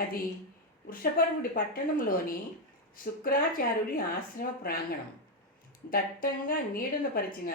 అది వృషపర్వుడి పట్టణంలోని శుక్రాచార్యుడి ఆశ్రమ ప్రాంగణం. దట్టంగా నీడను పరిచిన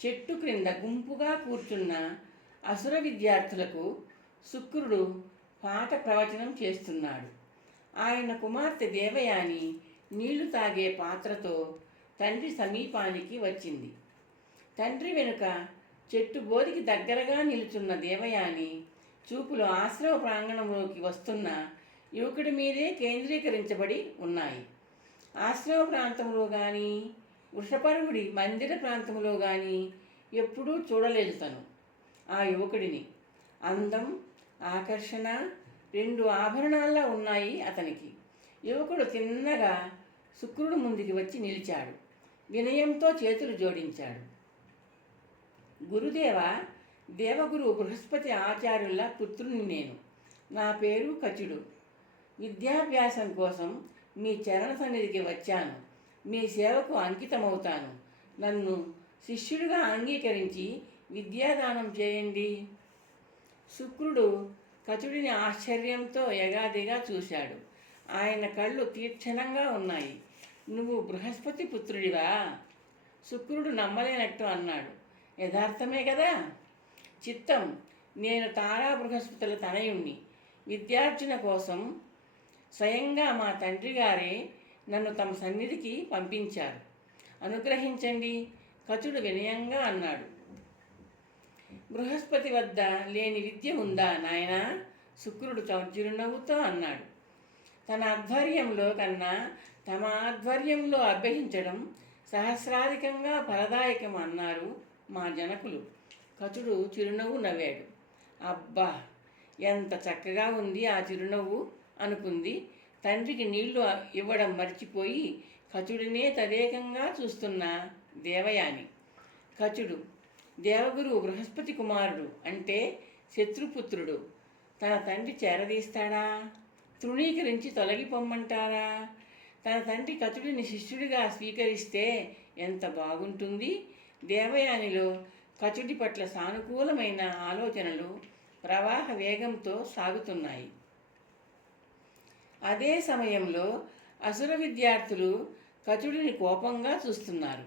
చెట్టు క్రింద గుంపుగా కూర్చున్న అసుర విద్యార్థులకు శుక్రుడు పాట ప్రవచనం చేస్తున్నాడు. ఆయన కుమార్తె దేవయాని నీళ్ళు తాగే పాత్రతో తండ్రి సమీపానికి వచ్చింది. తండ్రి వెనుక చెట్టు బోధికి దగ్గరగా నిలుచున్న దేవయాని చూపులు ఆశ్రమ ప్రాంగణంలోకి వస్తున్న యువకుడి మీదే కేంద్రీకరించబడి ఉన్నాయి. ఆశ్రమ ప్రాంతంలో కానీ వృషపర్వుడి మందిర ప్రాంతంలో కానీ ఎప్పుడూ చూడలేదు తను. ఆ యువకుడిని అందం ఆకర్షణ రెండు ఆభరణాల్లా ఉన్నాయి అతనికి. యువకుడు తిన్నగా శుక్రుడు ముందుకి వచ్చి నిలిచాడు. వినయంతో చేతులు జోడించాడు. గురుదేవ దేవగురు బృహస్పతి ఆచార్యుల పుత్రుని నేను. నా పేరు కచుడు. విద్యాభ్యాసం కోసం మీ చరణ సన్నిధికి వచ్చాను. మీ సేవకు అంకితమవుతాను. నన్ను శిష్యుడిగా అంగీకరించి విద్యాదానం చేయండి. శుక్రుడు కచుడిని ఆశ్చర్యంతో యగాదిగా చూశాడు. ఆయన కళ్ళు తీక్షణంగా ఉన్నాయి. నువ్వు బృహస్పతి పుత్రుడివా? శుక్రుడు నమ్మలేనట్టు అన్నాడు. యథార్థమే కదా? చిత్తం. నేను తారా బృహస్పతుల తనయుణ్ణి. విద్యార్జన కోసం స్వయంగా మా తండ్రి గారే నన్ను తమ సన్నిధికి పంపించారు. అనుగ్రహించండి కచుడు వినయంగా అన్నాడు. బృహస్పతి వద్ద లేని విద్య ఉందా నాయన? శుక్రుడు చిరునవ్వుతో అన్నాడు. తన ఆధ్వర్యంలో కన్నా తమ ఆధ్వర్యంలో అభ్యసించడం సహస్రాధికంగా ఫలదాయకం అన్నారు మా జనకులు. కచుడు చిరునవ్వు నవ్వాడు. అబ్బా ఎంత చక్కగా ఉంది ఆ చిరునవ్వు అనుకుంది. తండ్రికి నీళ్ళు ఇవ్వడం మర్చిపోయి కచుడినే తదేకంగా చూస్తున్న దేవయాని. కచుడు దేవగురు బృహస్పతి కుమారుడు అంటే శత్రుపుత్రుడు. తన తండ్రి చేరదీస్తాడా? తృణీకరించి తొలగిపోమ్మంటారా? తన తండ్రి కచుడిని శిష్యుడిగా స్వీకరిస్తే ఎంత బాగుంటుంది? దేవయానిలో కచుడి పట్ల సానుకూలమైన ఆలోచనలు ప్రవాహ వేగంతో సాగుతున్నాయి. అదే సమయంలో అసుర విద్యార్థులు కచుడిని కోపంగా చూస్తున్నారు.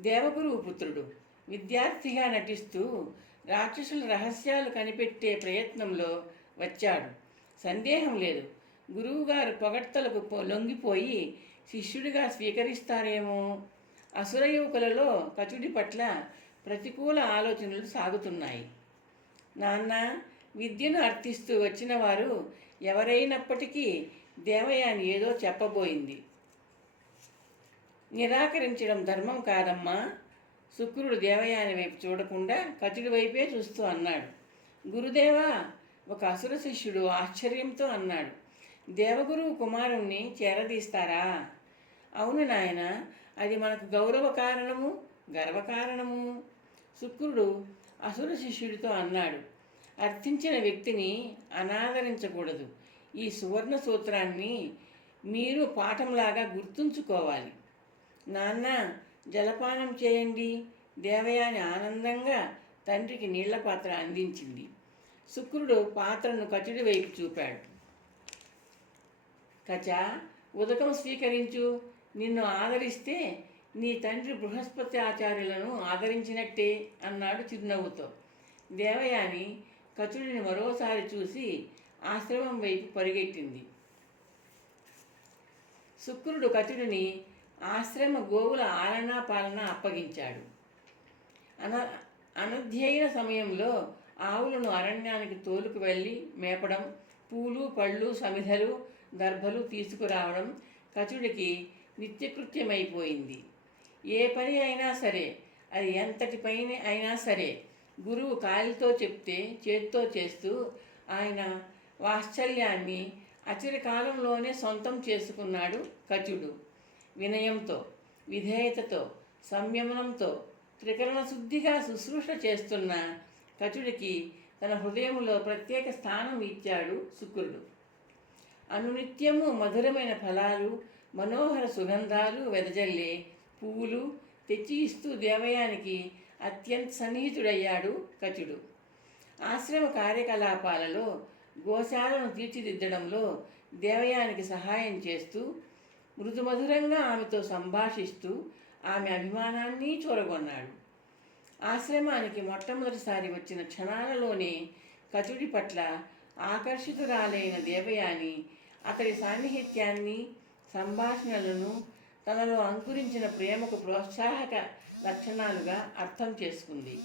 దేవగురువు పుత్రుడు విద్యార్థిగా నటిస్తూ రాక్షసుల రహస్యాలు కనిపెట్టే ప్రయత్నంలో వచ్చాడు. సందేహం లేదు. గురువుగారు పొగడ్తలకు పొ- లొంగిపోయి శిష్యుడిగా స్వీకరిస్తారేమో? అసుర యువకులలో కచుడి పట్ల ప్రతికూల ఆలోచనలు సాగుతున్నాయి. నాన్న విద్యను అర్థిస్తూ వచ్చిన వారు ఎవరైనప్పటికీ దేవయాని ఏదో చెప్పబోయింది. నిరాకరించడం ధర్మం కాదమ్మా. శుక్రుడు దేవయాని వైపు చూడకుండా కచుడి వైపే చూస్తూ అన్నాడు. గురుదేవా ఒక అసుర శిష్యుడు ఆశ్చర్యంతో అన్నాడు. దేవగురువు కుమారుణ్ణి చేరదీస్తారా? అవును నాయన అది మనకు గౌరవ కారణము. గర్వకారణము. శుక్రుడు అసుర శిష్యుడితో అన్నాడు అర్థించిన వ్యక్తిని అనాదరించకూడదు. ఈ సువర్ణ సూత్రాన్ని మీరు పాఠంలాగా గుర్తుంచుకోవాలి. నాన్న జలపానం చేయండి. దేవయాని ఆనందంగా తండ్రికి నీళ్ళ పాత్ర అందించింది. శుక్రుడు పాత్రను కచుడి వైపు చూపాడు. కచ ఉదకం స్వీకరించు. నిన్ను ఆదరిస్తే నీ తండ్రి బృహస్పతి ఆచార్యులను ఆదరించినట్టే అన్నాడు చిరునవ్వుతో. దేవయాని కచుడిని మరోసారి చూసి ఆశ్రమం వైపు పరిగెట్టింది శుక్రుడు కచుడిని ఆశ్రమ గోవుల ఆలనా పాలన అప్పగించాడు. అన అనధ్యయన సమయంలో ఆవులను అరణ్యానికి తోలుకు వెళ్ళి మేపడం పూలు పళ్ళు సమిధలు దర్భలు తీసుకురావడం కచుడికి నిత్యకృత్యమైపోయింది. ఏ పని అయినా సరే అది ఎంతటి పైన అయినా సరే గురువు కాలితో చెప్తే చేత్తో చేస్తూ ఆయన వాత్సల్యాన్ని అచిరకాలంలోనే సొంతం చేసుకున్నాడు కచుడు. వినయంతో విధేయతతో సంయమనంతో త్రికరణ శుద్ధిగా శుశ్రూష చేస్తున్న కచుడికి తన హృదయంలో ప్రత్యేక స్థానం ఇచ్చాడు శుక్రుడు. అనునిత్యము మధురమైన ఫలాలు మనోహర సుగంధాలు వెదజల్లే పువ్వులు తెచ్చి ఇస్తూ దేవయానికి అత్యంత సన్నిహితుడయ్యాడు కచుడు. ఆశ్రమ కార్యకలాపాలలో గోశాలను తీర్చిదిద్దడంలో దేవయానికి సహాయం చేస్తూ మృదుమధురంగా ఆమెతో సంభాషిస్తూ ఆమె అభిమానాన్ని చూరగొన్నాడు. ఆశ్రమానికి మొట్టమొదటిసారి వచ్చిన క్షణాలలోనే కచుడి పట్ల ఆకర్షితురాలైన దేవయాని అతడి సాన్నిహిత్యాన్ని సంభాషణలను తనలో అంకురించిన ప్రేమకు ప్రోత్సాహక లక్షణాలుగా అర్థం చేసుకుంది.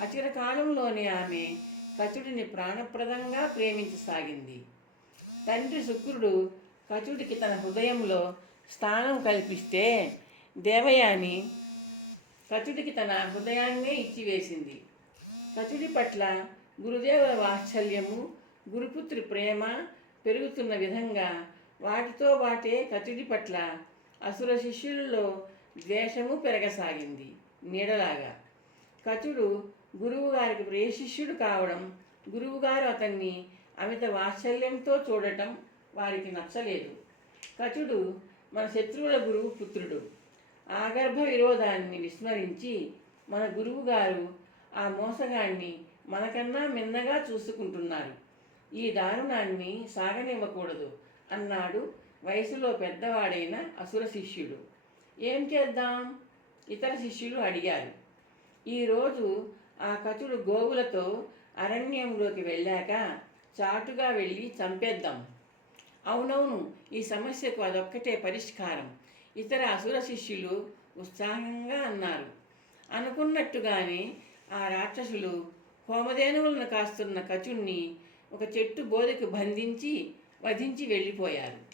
అచిరకాలంలోనే ఆమె కచుడిని ప్రాణప్రదంగా ప్రేమించసాగింది. తండ్రి శుక్రుడు కచుడికి తన హృదయంలో స్థానం కల్పిస్తే దేవయాని కచుడికి తన హృదయాన్నే ఇచ్చివేసింది. కచుడి పట్ల గురుదేవుల వాత్సల్యము గురుపుత్రి ప్రేమ పెరుగుతున్న విధంగా వాటితో వాటే కచుడి పట్ల అసుర శిష్యులలో ద్వేషము పెరగసాగింది. నీడలాగా. కచుడు గురువుగారికి ప్రియ శిష్యుడు కావడం గురువుగారు అతన్ని అమిత వాత్సల్యంతో చూడటం వారికి నచ్చలేదు. కచుడు మన శత్రువుల గురువు పుత్రుడు. ఆగర్భ విరోధాన్ని విస్మరించి మన గురువు గారు ఆ మోసగాన్ని మనకన్నా మిన్నగా చూసుకుంటున్నారు. ఈ దారుణాన్ని సాగనివ్వకూడదు అన్నాడు వయసులో పెద్దవాడైన అసుర శిష్యుడు. ఏం చేద్దాం? ఇతర శిష్యులు అడిగారు. ఈరోజు ఆ కచుడు గోవులతో అరణ్యంలోకి వెళ్ళాక చాటుగా వెళ్ళి చంపేద్దాం. అవునవును ఈ సమస్యకు అదొక్కటే పరిష్కారం ఇతర అసుర శిష్యులు ఉత్సాహంగా అన్నారు. అనుకున్నట్టుగానే ఆ రాక్షసులు హోమధేనువులను కాస్తున్న కచుణ్ణి ఒక చెట్టు బోధకు బంధించి వధించి వెళ్ళిపోయారు.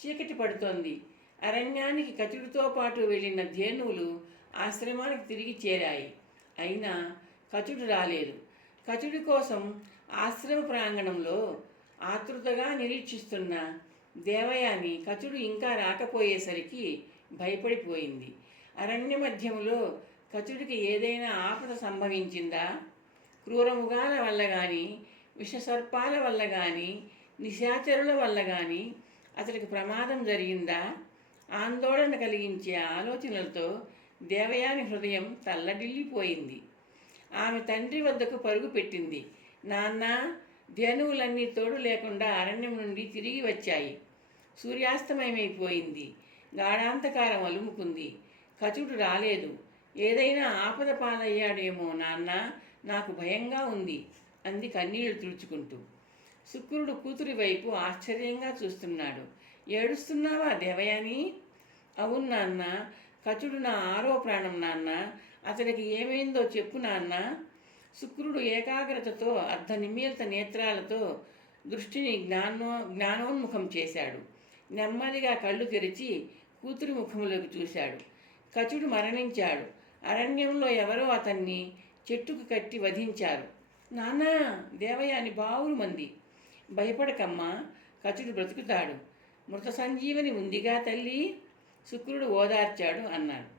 చీకటి పడుతోంది. అరణ్యానికి కచుడితో పాటు వెళ్ళిన ధేనువులు ఆశ్రమానికి తిరిగి చేరాయి. అయినా కచుడు రాలేదు. కచుడి కోసం ఆశ్రమ ప్రాంగణంలో ఆతృతగా నిరీక్షిస్తున్న దేవయాని కచుడు ఇంకా రాకపోయేసరికి భయపడిపోయింది. అరణ్య మధ్యంలో కచుడికి ఏదైనా ఆపద సంభవించిందా? క్రూరముగాల వల్ల కానీ విషసర్పాల వల్ల కానీ నిశాచరుల వల్ల కానీ అతడికి ప్రమాదం జరిగిందా? ఆందోళన కలిగించే ఆలోచనలతో దేవయాని హృదయం తల్లడిల్లిపోయింది. ఆమె తండ్రి వద్దకు పరుగు పెట్టింది. నాన్న ధేనువులన్నీ తోడు లేకుండా అరణ్యం నుండి తిరిగి వచ్చాయి. సూర్యాస్తమయమైపోయింది. గాఢాంతకారం అలుముకుంది. కచుడు రాలేదు. ఏదైనా ఆపద పాలయ్యాడేమో నాన్న నాకు భయంగా ఉంది అంది కన్నీళ్ళు తుడుచుకుంటూ. శుక్రుడు కూతురి వైపు ఆశ్చర్యంగా చూస్తున్నాడు. ఏడుస్తున్నావా దేవయాని? అవును నాన్న కచుడు నా ఆరో ప్రాణం నాన్న అతడికి ఏమైందో చెప్పు నాన్న. శుక్రుడు ఏకాగ్రతతో అర్ధ నిమీలిత నేత్రాలతో దృష్టిని జ్ఞానో జ్ఞానోన్ముఖం చేశాడు. నెమ్మదిగా కళ్ళు తెరిచి కూతురి ముఖంలోకి చూశాడు. కచుడు మరణించాడు. అరణ్యంలో ఎవరో అతన్ని చెట్టుకు కట్టి వధించారు. నానా దేవయాని బావులు మంది భయపడకమ్మా కచుడు బ్రతుకుతాడు. మృత సంజీవని ఉందిగా తల్లి శుక్రుడు ఓదార్చాడు అన్నాడు.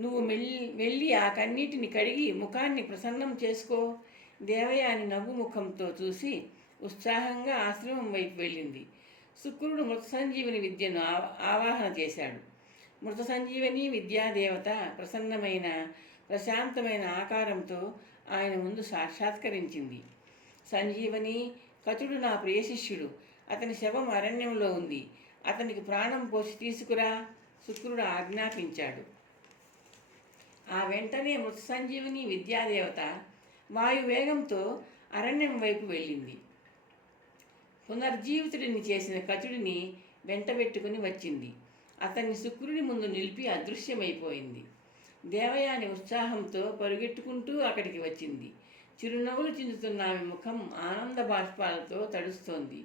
నువ్వు మెల్లి వెళ్ళి ఆ కన్నీటిని కడిగి ముఖాన్ని ప్రసన్నం చేసుకో. దేవయాని నవ్వు ముఖంతో చూసి ఉత్సాహంగా ఆశ్రమం వైపు వెళ్ళింది. శుక్రుడు మృత సంజీవని విద్యను ఆ- ఆవాహన చేశాడు. మృత సంజీవని విద్యాదేవత ప్రసన్నమైన ప్రశాంతమైన ఆకారంతో ఆయన ముందు సాక్షాత్కరించింది. సంజీవని కచుడు నా ప్రియశిష్యుడు అతని శవం అరణ్యంలో ఉంది. అతనికి ప్రాణం పోసి తీసుకురా శుక్రుడు ఆజ్ఞాపించాడు. ఆ వెంటనే మృత సంజీవని విద్యాదేవత వాయువేగంతో అరణ్యం వైపు వెళ్ళింది. పునర్జీవితుడిని చేసిన కచుడిని వెంటబెట్టుకుని వచ్చింది. అతన్ని శుక్రుని ముందు నిలిపి అదృశ్యమైపోయింది. దేవయాని ఉత్సాహంతో పరుగెట్టుకుంటూ అక్కడికి వచ్చింది. చిరునవ్వులు చిందుతున్న ఆమె ముఖం ఆనంద బాష్పాలతో తడుస్తోంది.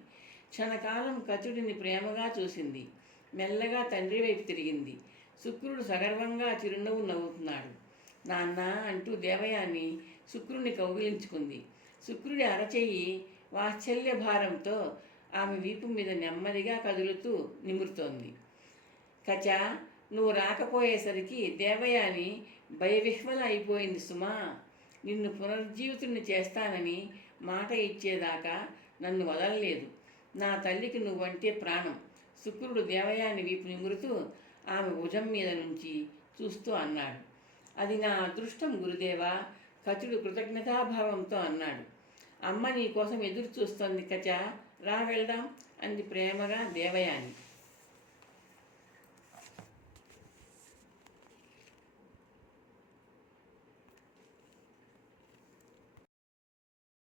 క్షణకాలం కచుడిని ప్రేమగా చూసింది. మెల్లగా తండ్రి వైపు తిరిగింది. శుక్రుడు సగర్వంగా చిరునవ్వు నవ్వుతున్నాడు. నాన్న అంటూ దేవయాని శుక్రుని కౌగిలించుకుంది. శుక్రుడి అరచెయ్యి వాత్సల్య భారంతో ఆమె వీపు మీద నెమ్మదిగా కదులుతూ నిమురుతోంది. కచ నువ్వు రాకపోయేసరికి దేవయాని భయవిహ్వల అయిపోయింది సుమా. నిన్ను పునర్జీవితుని చేస్తానని మాట ఇచ్చేదాకా నన్ను వదలలేదు. నా తల్లికి నువ్వంటే ప్రాణం. శుక్రుడు దేవయాని వీపు నిమురుతూ ఆమె భుజం మీద నుంచి చూస్తూ అన్నాడు. అది నా అదృష్టం గురుదేవా కచుడు కృతజ్ఞతాభావంతో అన్నాడు. అమ్మ నీ కోసం ఎదురు చూస్తోంది కచ రా వెళ్దాం అంది ప్రేమగా దేవయాని.